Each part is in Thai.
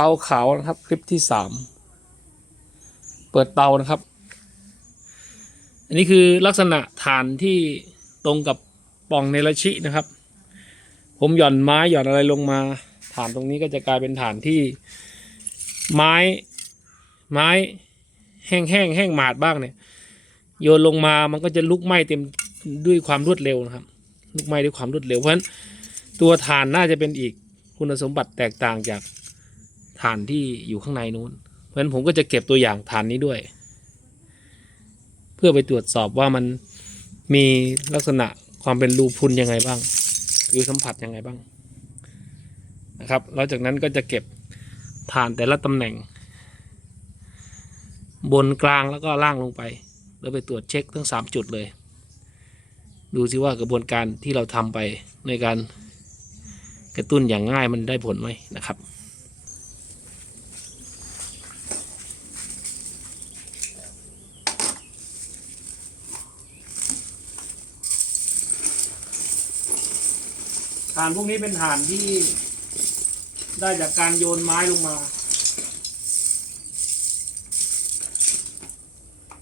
เตาขาวนะครับ คลิปที่สามเปิดเตานะครับ อันนี้คือลักษณะฐานที่ตรงกับป่องเนรชินะครับ ผมหย่อนไม้หย่อนอะไรลงมาฐานตรงนี้ก็จะกลายเป็นฐานที่ไม้ไม้แห้งแห้งแห้งหมาดบ้างเนี่ย โยนลงมามันก็จะลุกไหม้เต็มด้วยความรวดเร็วนะครับ ลุกไหม้ด้วยความรวดเร็วเพราะฉะนั้นตัวฐานน่าจะเป็นอีกคุณสมบัติแตกต่างจาก ฐานที่อยู่ข้างในนู้น เพราะฉะนั้นผมก็จะเก็บตัวอย่างฐานนี้ด้วย เพื่อไปตรวจสอบว่ามันมีลักษณะความเป็นรูพุนยังไงบ้างหรือสัมผัสยังไงบ้างนะครับแล้วจากนั้นก็จะเก็บฐานแต่ละตำแหน่ง บนกลางแล้วก็ล่างลงไป แล้วไปตรวจเช็คทั้งสามจุดเลย ดูซิว่ากระบวนการที่เราทำไปในการกระตุ้นอย่างง่ายมันได้ผลไหมนะครับ ฐานพวกนี้เป็นฐานที่ได้จากการโยนไม้ลงมา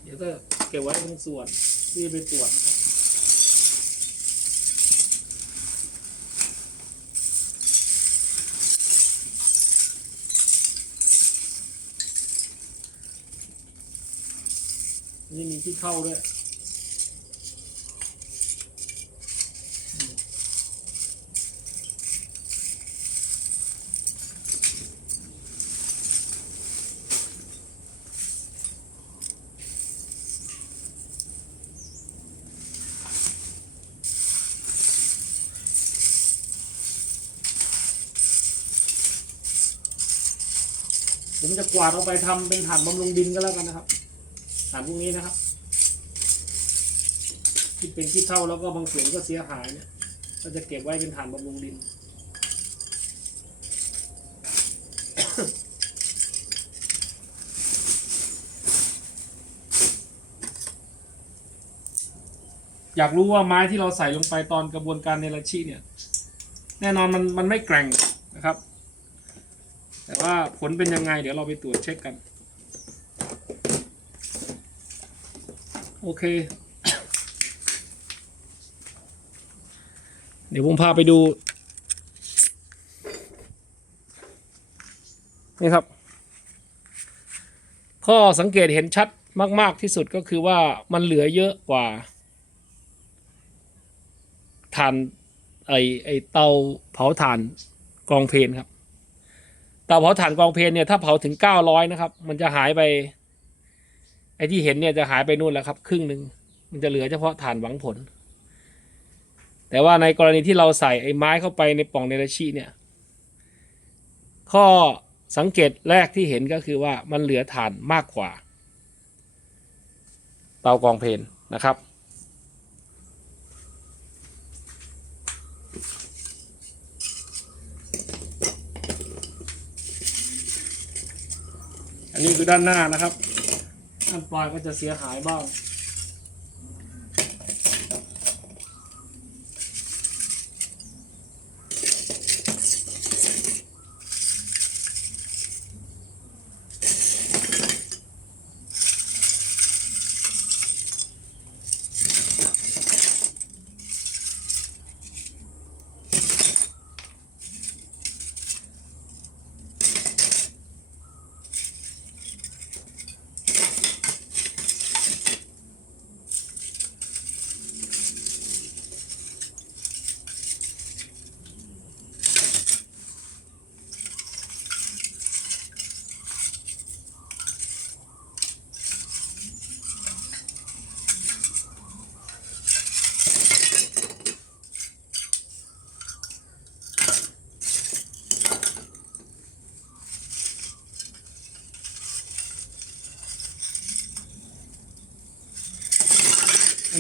เดี๋ยวจะเก็บไว้ตรงส่วนที่ไปตรวจนะครับนี่มีที่เข้าด้วย ผมจะกวาดเอาไปทำเป็นฐานบำรุงดินก็แล้วกันนะครับฐานพวกนี้นะครับที่เป็นขี้เท่าแล้วก็บางส่วนก็เสียหายเนี่ยก็จะเก็บไว้เป็นฐานบำรุงดิน อยากรู้ว่าไม้ที่เราใส่ลงไปตอนกระบวนการเนรชีเนี่ย แน่นอนมันมันไม่แกร่งนะครับ แต่ว่าผลเป็นยังไง เดี๋ยวเราไปตรวจเช็คกัน โอเค เดี๋ยวผมพาไปดู นี่ครับ ข้อสังเกตเห็นชัดมาก ๆ ที่สุดก็คือว่ามันเหลือเยอะกว่าถ่านไอไอเตาเผาถ่านกองเพลนครับ เตาเผาถ่านกองเพลนเนี่ยถ้าเผาถึงเก้าร้อยนะครับ มันจะหายไป ไอ้ที่เห็นเนี่ยจะหายไปนู่นแล้วครับ ครึ่งหนึ่งมันจะเหลือเฉพาะถ่านหวังผล แต่ว่าในกรณีที่เราใส่ไอ้ไม้เข้าไปในป่องเนรชีเนี่ย ข้อสังเกตแรกที่เห็นก็คือว่ามันเหลือถ่านมากกว่า เตากองเพลนนะครับ อันนี้คือด้านหน้านะครับด้านปลายก็จะเสียหายบ้าง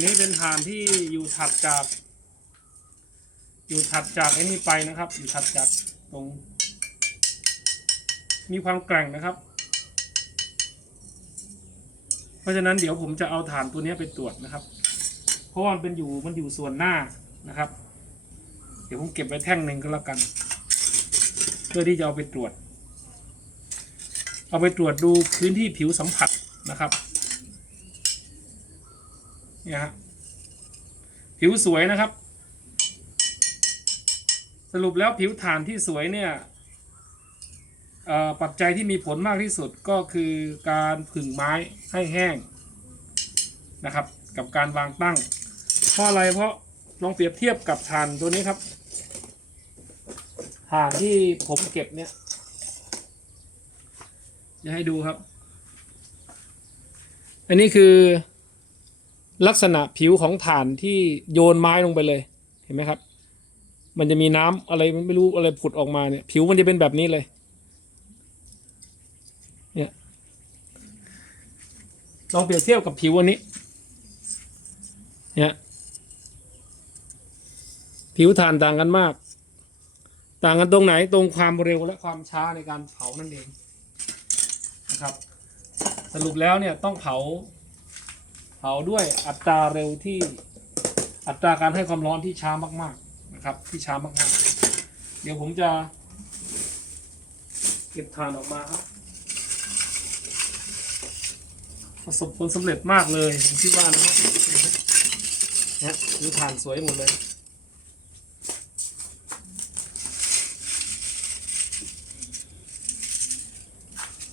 นี้เป็นฐานที่อยู่ถัดจาก อยู่ถัดจากไอ้นี่ไปนะครับ อยู่ถัดจากตรง มีความแกร่งนะครับ เพราะฉะนั้นเดี๋ยวผมจะเอาฐานตัวนี้ไปตรวจนะครับ เพราะว่ามันเป็นอยู่มันอยู่ส่วนหน้านะครับ เดี๋ยวผมเก็บไว้แท่งหนึ่งก็แล้วกัน เพื่อที่จะเอาไปตรวจ เอาไปตรวจดูพื้นที่ผิวสัมผัสนะครับ เนี่ยฮะผิวสวยนะครับ สรุปแล้วผิวฐานที่สวยเนี่ยปัจจัยที่มีผลมากที่สุดก็คือการผึ่งไม้ให้แห้งนะครับ กับการวางตั้ง เพราะอะไรเพราะลองเปรียบเทียบกับฐานตัวนี้ครับฐานที่ผมเก็บเนี่ยจะให้ดูครับ อันนี้คือ ลักษณะผิวของฐานที่โยนไม้ลงไปเลยเห็นไหมครับ มันจะมีน้ำอะไรไม่รู้อะไรผุดออกมาเนี่ย ผิวมันจะเป็นแบบนี้เลย เนี่ยลองเปรียบเทียบกับผิวอันนี้ เนี่ย ผิวฐานต่างกันมาก ต่างกันตรงไหนตรงความเร็วและความช้าในการเผานั่นเองนะครับ สรุปแล้วเนี่ยต้องเผา เผาด้วยอัตราเร็วที่อัตราการให้ความร้อนที่ช้ามาก ๆนะครับ ที่ช้ามากๆ เดี๋ยวผมจะเก็บถ่านออกมาครับ ประสบผลสำเร็จมากเลยผมคิดว่านะครับเนี่ยคือถ่านสวยหมดเลย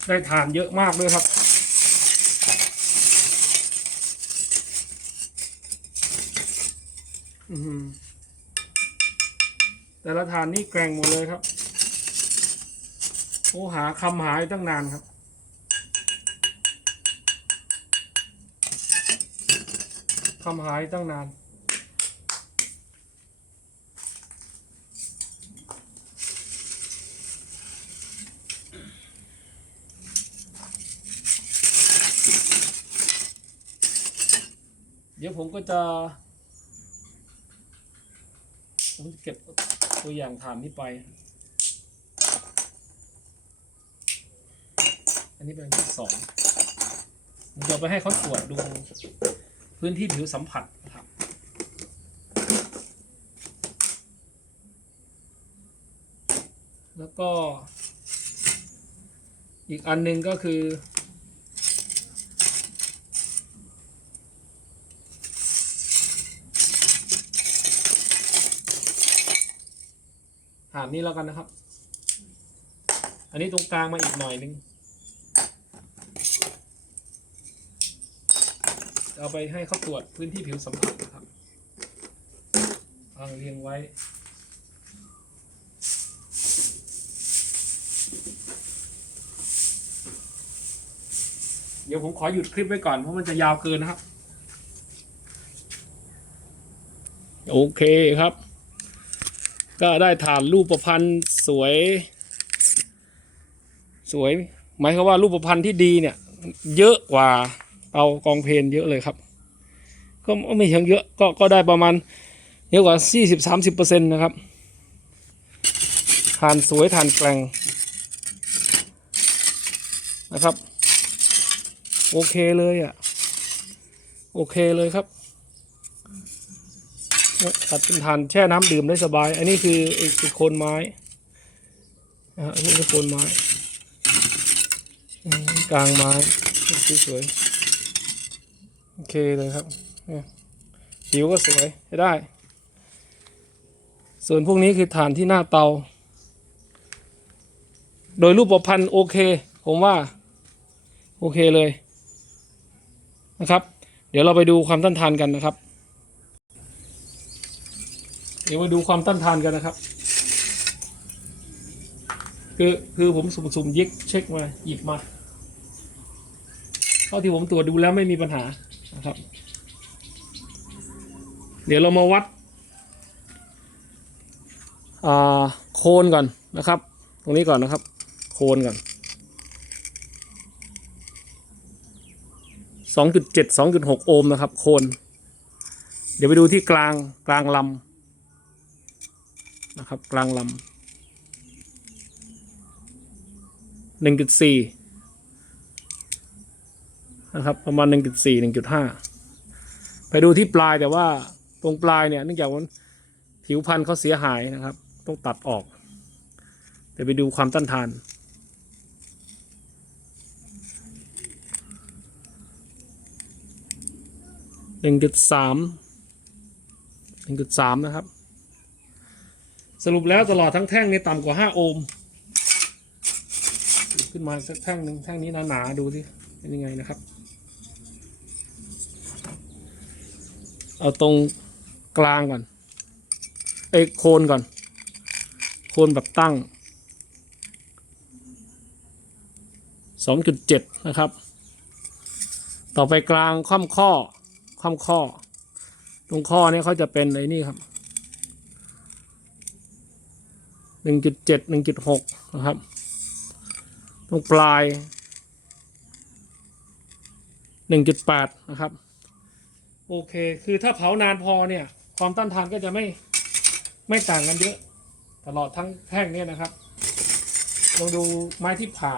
ได้ถ่านเยอะมากด้วยครับ อื้อหือ แต่ละฐานนี่แกร่งหมดเลยครับ โอ้หาคำหายตั้งนานครับ คำหายตั้งนาน เดี๋ยวผมก็จะ ผมจะ เก็บตัวอย่างฐานนี้ไป อันนี้เป็นอันที่สองผมจะเอาไปให้เขาตรวจดูพื้นที่ผิวสัมผัสนะครับแล้วก็อีกอันหนึงก็คือานนี้แล้วกันนะครับ อันนี้ตรงกลางมาอีกหน่อยนึงเอาไปให้เขาตรวจพื้นที่ผิวสัมผัสนะครับวางเรียงไว้ เดี๋ยวผมขอหยุดคลิปไว้ก่อนเพราะมันจะยาวเกินนะครับ โอเคครับ ก็ได้ฐานรูปประพันธ์สวย สวยหมายความว่ารูปประพันธ์ที่ดีเนี่ย เยอะกว่าเตากองเพลนเยอะเลยครับ ก็ไม่เชิงเยอะก็ก็ได้ประมาณเยอะกว่าสี่สิบสามสิบเปอร์เซ็นต์นะครับฐานสวยฐานแกร่งนะครับ โอเคเลยอะ โอเคเลยครับ ตัดเป็นทานแช่น้ำดื่มได้สบาย อันนี้คือไอ้ไอ้โคนไม้นะฮะอันนี้คือโคนไม้กลางไม้สวยๆโอเคเลยครับเนี่ยผิวก็สวยได้ ส่วนพวกนี้คือฐานที่หน้าเตา โดยรูปประพันธ์โอเค ผมว่า โอเคเลยนะครับ เดี๋ยวเราไปดูความต้านทานกันนะครับ เดี๋ยวมาดูความต้านทานกันนะครับ คือคือผมสุ่มๆยิกเช็คมาหยิบมาเท่าที่ผมตรวจดูแล้วไม่มีปัญหานะครับ เดี๋ยวเรามาวัดโคนก่อนนะครับ ตรงนี้ก่อนนะครับ โคนก่อนสองจุดเจ็ดสองจุดหกโอห์มนะครับ โคน เดี๋ยวไปดูที่กลางกลางลำ นะครับ กลางลำหนึ่งจุดสี่นะครับ ประมาณหนึ่งจุดสี่หนึ่งจุดห้าไปดูที่ปลายแต่ว่าตรงปลายเนี่ยเนื่องจากว่าผิวพันธุ์เขาเสียหายนะครับ ต้องตัดออกเดี๋ยวไปดูความต้านทานหนึ่งจุดสามหนึ่งจุดสามนะครับ สรุปแล้วตลอดทั้งแท่งนี่ต่ำกว่าห้าโอห์ม ขึ้นมาสักแท่งหนึ่งแท่งนี้หนาๆดูสิเป็นยังไงนะครับ เอาตรงกลางก่อนเอยโคนก่อน โคนแบบตั้งสองจุดเจ็ดนะครับ ต่อไปกลางค่อมข้อค่อมข้อ ตรงข้อนี้เขาจะเป็นไอ้นี่ครับ หนึ่งจุดเจ็ดหนึ่งจุดหกนะครับ ตรงปลายหนึ่งจุดแปดนะครับ โอเค คือถ้าเผานานพอเนี่ย ความต้านทานก็จะไม่ไม่ต่างกันเยอะ ตลอดทั้งแท่งเนี่ยนะครับ ลองดูไม้ที่ผ่า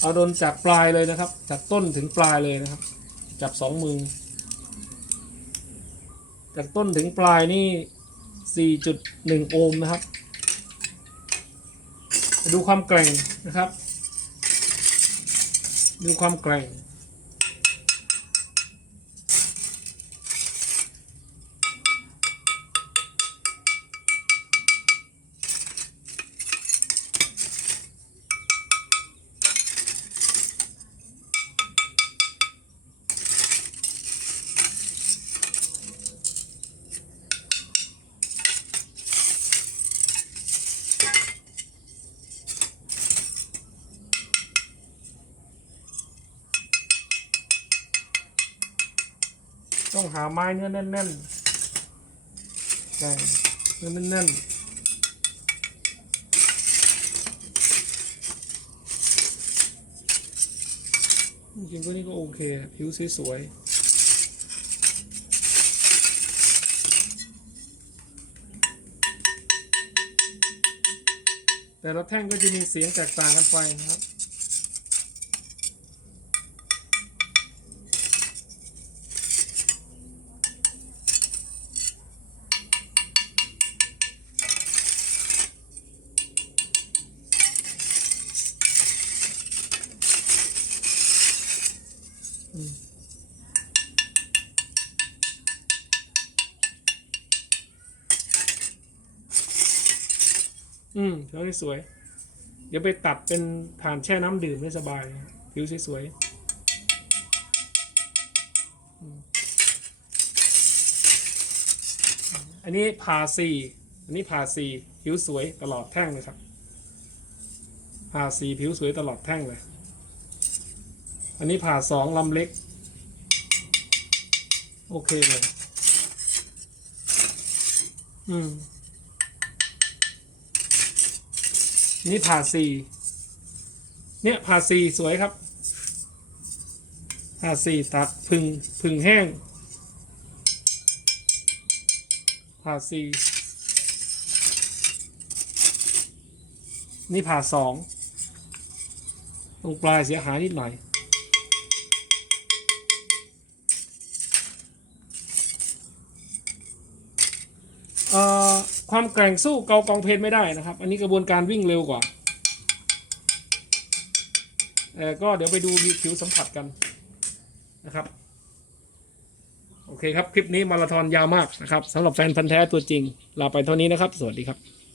เอาโดนจากปลายเลยนะครับ จากต้นถึงปลายเลยนะครับ จับสองมือ จากต้นถึงปลายนี่ 4.1 โอห์มนะครับดูความแกร่งนะครับ ดูความแกร่ง ต้องหาไม้เนื้อแน่นๆใช่เนื้อแน่นๆจริงๆตัวนี้ก็โอเค ผิวสวยๆแต่ละแท่งก็จะมีเสียงแตกต่างกันไปนะครับ อืมผิวสวย เดี๋ยวไปตัดเป็นฐานแช่น้ำดื่มได้สบายผิวสวยอันนี้ผ่าสี่อันนี้ผ่าสี่ผิวสวยตลอดแท่งเลยครับผ่าสี่ผิวสวยตลอดแท่งเลย อันนี้ผ่าสองลำเล็ก โอเคเลย อืม นี่ผ่าสี่เนี่ยผ่าสี่สวยครับผ่าสี่ตัดพึ่งพึ่งแห้งผ่าสี่นี่ผ่าสองตรงปลายเสียหายนิดหน่อย ความแกร่งสู้เกากองเพนไม่ได้นะครับ อันนี้กระบวนการวิ่งเร็วกว่าแต่ก็เดี๋ยวไปดูผิวสัมผัสกันนะครับ โอเคครับ คลิปนี้มาราธอนยาวมากนะครับสำหรับแฟนพันธ์แท้ตัวจริง ลาไปเท่านี้นะครับ สวัสดีครับ